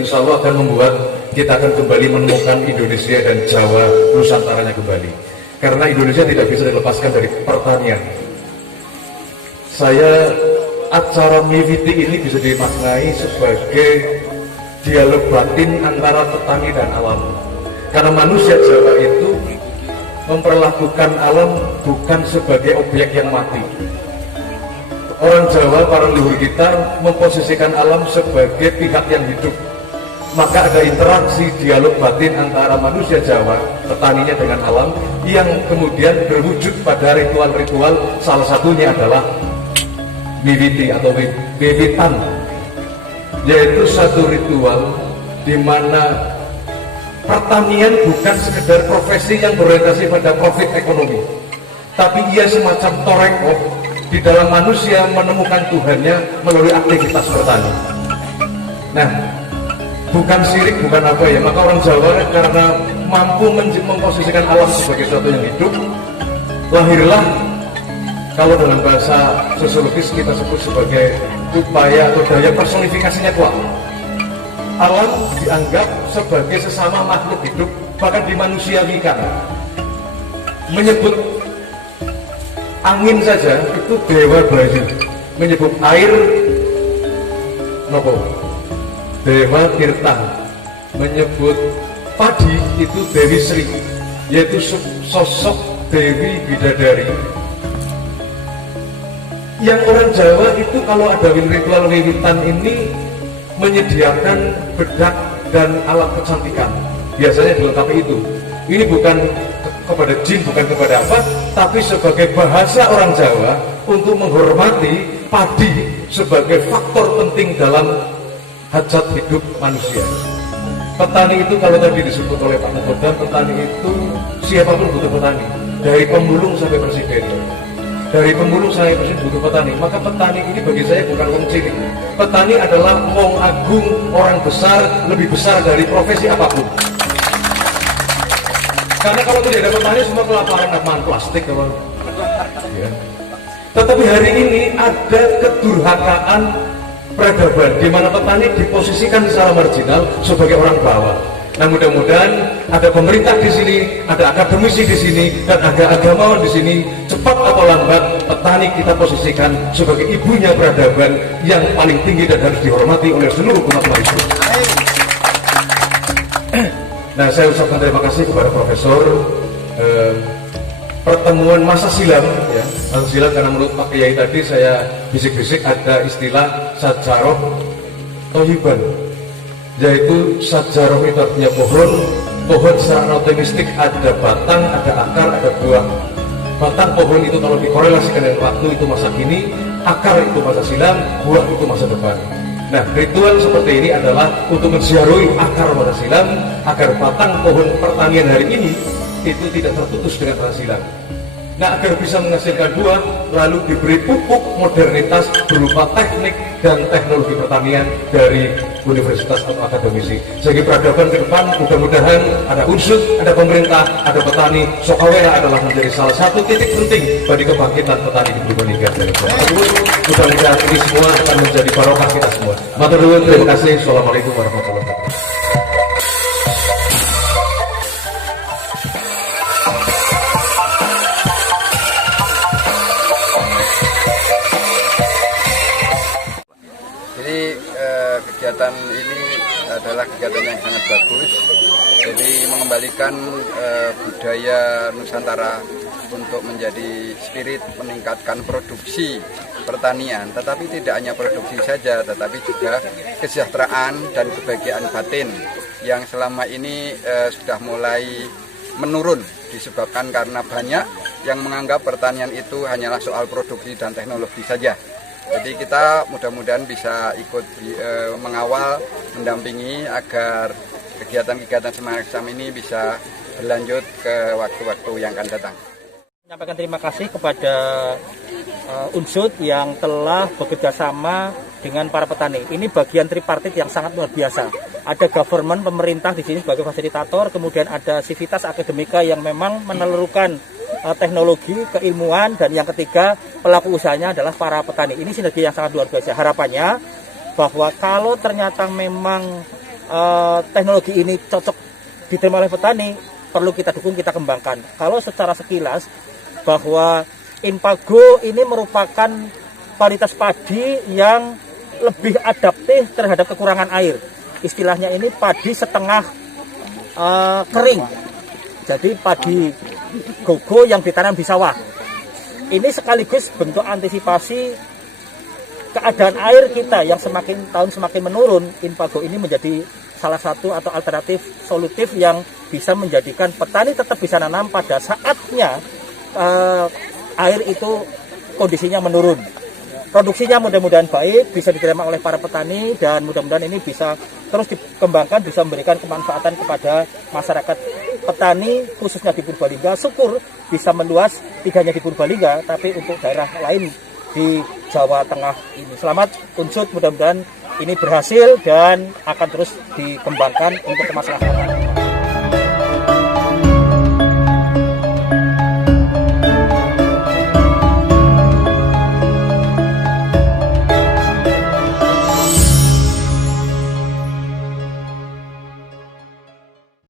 insya Allah akan membuat kita akan kembali menemukan Indonesia dan Jawa Nusantaranya kembali. Karena Indonesia tidak bisa dilepaskan dari pertanian. Acara Miviti ini bisa dimaknai sebagai dialog batin antara petani dan alam. Karena manusia Jawa itu memperlakukan alam bukan sebagai objek yang mati. Orang Jawa, para leluhur kita, memposisikan alam sebagai pihak yang hidup. Maka ada interaksi dialog batin antara manusia Jawa, petaninya dengan alam, yang kemudian berwujud pada ritual-ritual, salah satunya adalah Miviti atau Wiwitan, yaitu satu ritual di mana pertanian bukan sekedar profesi yang berorientasi pada profit ekonomi, tapi ia semacam torekoh di dalam manusia menemukan Tuhannya melalui aktivitas bertani. Nah, bukan syirik, bukan apa ya, maka orang Jawa karena mampu memposisikan alam sebagai sesuatu yang hidup, lahirlah, kalau dalam bahasa sosiologis kita sebut sebagai upaya atau daya personifikasinya kuat. Alam dianggap sebagai sesama makhluk hidup, bahkan dimanusiawikan. Menyebut angin saja itu Dewa Bayu, menyebut air nopo Dewa Tirta, menyebut padi itu Dewi Sri, yaitu sosok Dewi Bidadari. Yang orang Jawa itu kalau ada ritual wiwitan ini menyediakan bedak dan alat kecantikan, biasanya dilengkapi itu. Ini bukan kepada jin, bukan kepada apa, tapi sebagai bahasa orang Jawa untuk menghormati padi sebagai faktor penting dalam hajat hidup manusia. Petani itu kalau tadi disebut oleh Pak Mukodam, petani itu siapapun butuh petani, dari pemulung sampai presiden. Dari pemulung sampai presiden butuh petani. Maka petani ini bagi saya bukan wong cilik. Petani adalah wong agung, orang besar, lebih besar dari profesi apapun. Karena kalau tidak ada petani semua kelaparan, apaan plastik kawan. Ya. Tetapi hari ini ada kedurhakaan peradaban di mana petani diposisikan secara marginal sebagai orang bawah. Nah, mudah-mudahan ada pemerintah di sini, ada akademisi di sini, dan ada agamawan di sini. Cepat atau lambat, petani kita posisikan sebagai ibunya peradaban yang paling tinggi dan harus dihormati oleh seluruh umat manusia. Nah, saya ucapkan terima kasih kepada Profesor. Pertemuan masa silam, ya, masa silam, karena menurut Pak Kiai tadi saya bisik-bisik ada istilah sajaroh tohiban, yaitu sajaroh itu artinya pohon secara otomistik, ada batang, ada akar, ada buah. Batang pohon itu kalau dikorelasikan dengan waktu itu masa kini, akar itu masa silam, buah itu masa depan. Nah, ritual seperti ini adalah untuk menziarahi akar masa silam, agar batang pohon pertanian hari ini itu tidak terputus dengan masa silam. Nah, agar bisa menghasilkan buah, lalu diberi pupuk modernitas berupa teknik dan teknologi pertanian dari universitas atau akademisi. Sehingga peradaban ke depan mudah-mudahan ada unsur, ada pemerintah, ada petani. Sokawera adalah menjadi salah satu titik penting bagi kebangkitan petani di Purbalingga. Mudah-mudahan ini semua akan menjadi barokah kita semua. Matur nuwun, terima kasih. Assalamualaikum warahmatullahi wabarakatuh. Kegiatan ini adalah kegiatan yang sangat bagus, jadi mengembalikan budaya Nusantara untuk menjadi spirit meningkatkan produksi pertanian, tetapi tidak hanya produksi saja, tetapi juga kesejahteraan dan kebahagiaan batin yang selama ini sudah mulai menurun disebabkan karena banyak yang menganggap pertanian itu hanyalah soal produksi dan teknologi saja. Jadi kita mudah-mudahan bisa ikut mengawal, mendampingi agar kegiatan-kegiatan semacam ini bisa berlanjut ke waktu-waktu yang akan datang. Menyampaikan terima kasih kepada Unsud yang telah bekerja sama dengan para petani. Ini bagian tripartit yang sangat luar biasa. Ada government, pemerintah di sini sebagai fasilitator, kemudian ada sivitas akademika yang memang menelurukan teknologi, keilmuan, dan yang ketiga pelaku usahanya adalah para petani. Ini sinergi yang sangat luar biasa. Harapannya bahwa kalau ternyata memang teknologi ini cocok diterima oleh petani, perlu kita dukung, kita kembangkan. Kalau secara sekilas bahwa Inpago ini merupakan varietas padi yang lebih adaptif terhadap kekurangan air. Istilahnya ini padi setengah kering. Jadi padi gogo yang ditanam di sawah. Ini sekaligus bentuk antisipasi keadaan air kita yang semakin tahun semakin menurun. Inpago ini menjadi salah satu atau alternatif solutif yang bisa menjadikan petani tetap bisa nanam pada saatnya air itu kondisinya menurun. Produksinya mudah-mudahan baik, bisa diterima oleh para petani, dan mudah-mudahan ini bisa terus dikembangkan, bisa memberikan kemanfaatan kepada masyarakat petani khususnya di Purbalingga. Syukur bisa meluas, tidak hanya di Purbalingga tapi untuk daerah lain di Jawa Tengah ini. Selamat Unsut, mudah-mudahan ini berhasil dan akan terus dikembangkan untuk kemaslahatan.